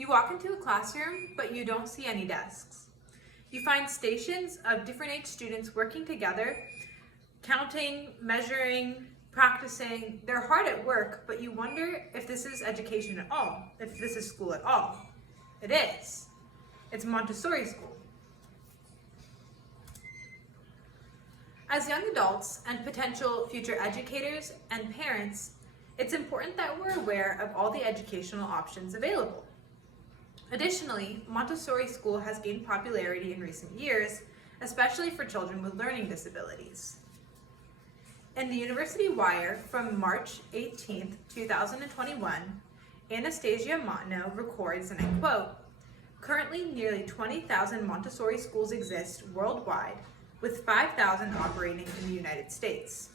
You walk into a classroom, but you don't see any desks. You find stations of different age students working together, counting, measuring, practicing. They're hard at work, but you wonder if this is education at all, if this is school at all. It is. It's Montessori school. As young adults and potential future educators and parents, it's important that we're aware of all the educational options available. Additionally, Montessori school has gained popularity in recent years, especially for children with learning disabilities. In the University Wire from March 18, 2021, Anastasia Montenot records, and I quote, "Currently, nearly 20,000 Montessori schools exist worldwide, with 5,000 operating in the United States."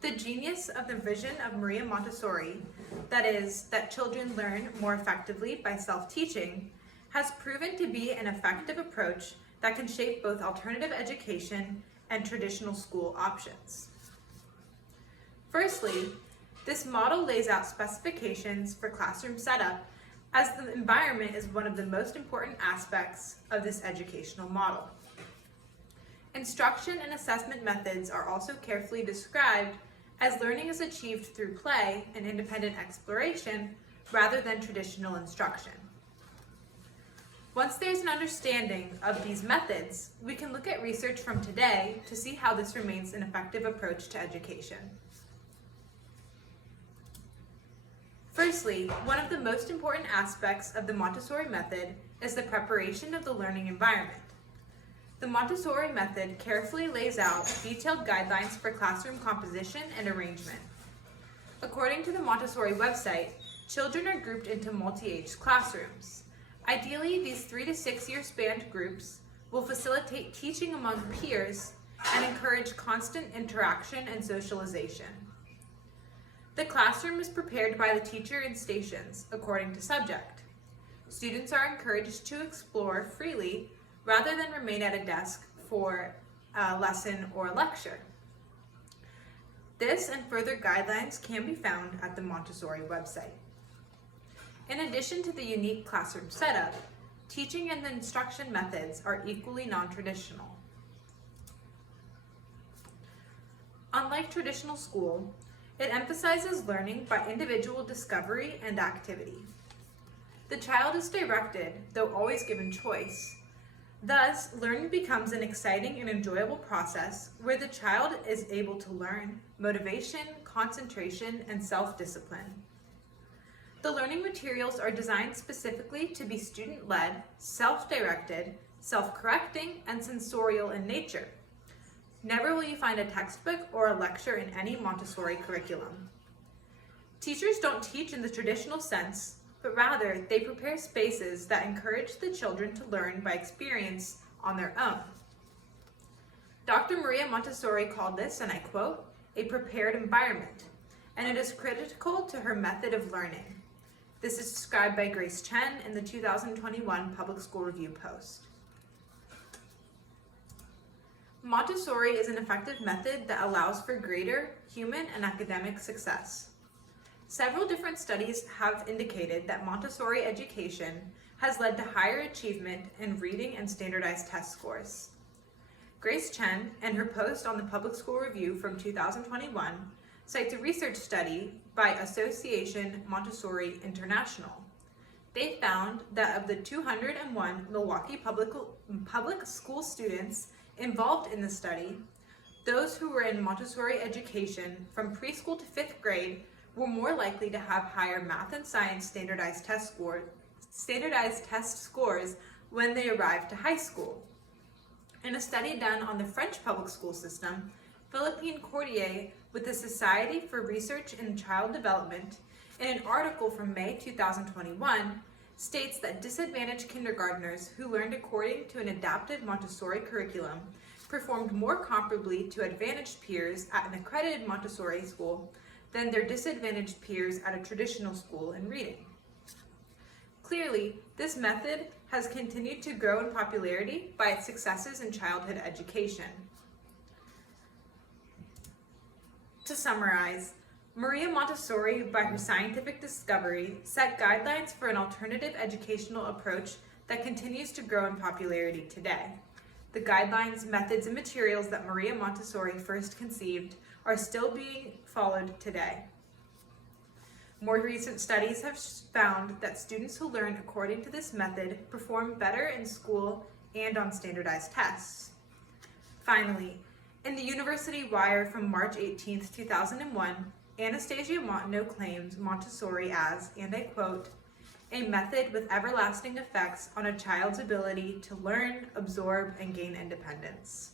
The genius of the vision of Maria Montessori, that is, that children learn more effectively by self-teaching, has proven to be an effective approach that can shape both alternative education and traditional school options. Firstly, this model lays out specifications for classroom setup, as the environment is one of the most important aspects of this educational model. Instruction and assessment methods are also carefully described, as learning is achieved through play and independent exploration rather than traditional instruction. Once there's an understanding of these methods, we can look at research from today to see how this remains an effective approach to education. Firstly, one of the most important aspects of the Montessori method is the preparation of the learning environment. The Montessori method carefully lays out detailed guidelines for classroom composition and arrangement. According to the Montessori website, children are grouped into multi-age classrooms. Ideally, these 3 to 6 year spanned groups will facilitate teaching among peers and encourage constant interaction and socialization. The classroom is prepared by the teacher in stations according to subject. Students are encouraged to explore freely rather than remain at a desk for a lesson or lecture. This and further guidelines can be found at the Montessori website. In addition to the unique classroom setup, teaching and instruction methods are equally non-traditional. Unlike traditional school, it emphasizes learning by individual discovery and activity. The child is directed, though always given choice. Thus, learning becomes an exciting and enjoyable process where the child is able to learn motivation, concentration, and self-discipline. The learning materials are designed specifically to be student-led, self-directed, self-correcting, and sensorial in nature. Never will you find a textbook or a lecture in any Montessori curriculum. Teachers don't teach in the traditional sense, but rather they prepare spaces that encourage the children to learn by experience on their own. Dr. Maria Montessori called this, and I quote, "a prepared environment," and it is critical to her method of learning. This is described by Grace Chen in the 2021 Public School Review post. Montessori is an effective method that allows for greater human and academic success. Several different studies have indicated that Montessori education has led to higher achievement in reading and standardized test scores. Grace Chen, in her post on the Public School Review from 2021, cites a research study by Association Montessori International. They found that of the 201 Milwaukee public school students involved in the study, those who were in Montessori education from preschool to 5th grade were more likely to have higher math and science standardized test scores when they arrived to high school. In a study done on the French public school system, Philippine Courtier with the Society for Research in Child Development, in an article from May 2021, states that disadvantaged kindergartners who learned according to an adapted Montessori curriculum performed more comparably to advantaged peers at an accredited Montessori school than their disadvantaged peers at a traditional school in reading. Clearly, this method has continued to grow in popularity by its successes in childhood education. To summarize, Maria Montessori, by her scientific discovery, set guidelines for an alternative educational approach that continues to grow in popularity today. The guidelines, methods, and materials that Maria Montessori first conceived are still being followed today. More recent studies have found that students who learn according to this method perform better in school and on standardized tests. Finally, in the University Wire from March 18, 2001, Anastasia Montagnot claims Montessori as, and I quote, a method with everlasting effects on a child's ability to learn, absorb, and gain independence.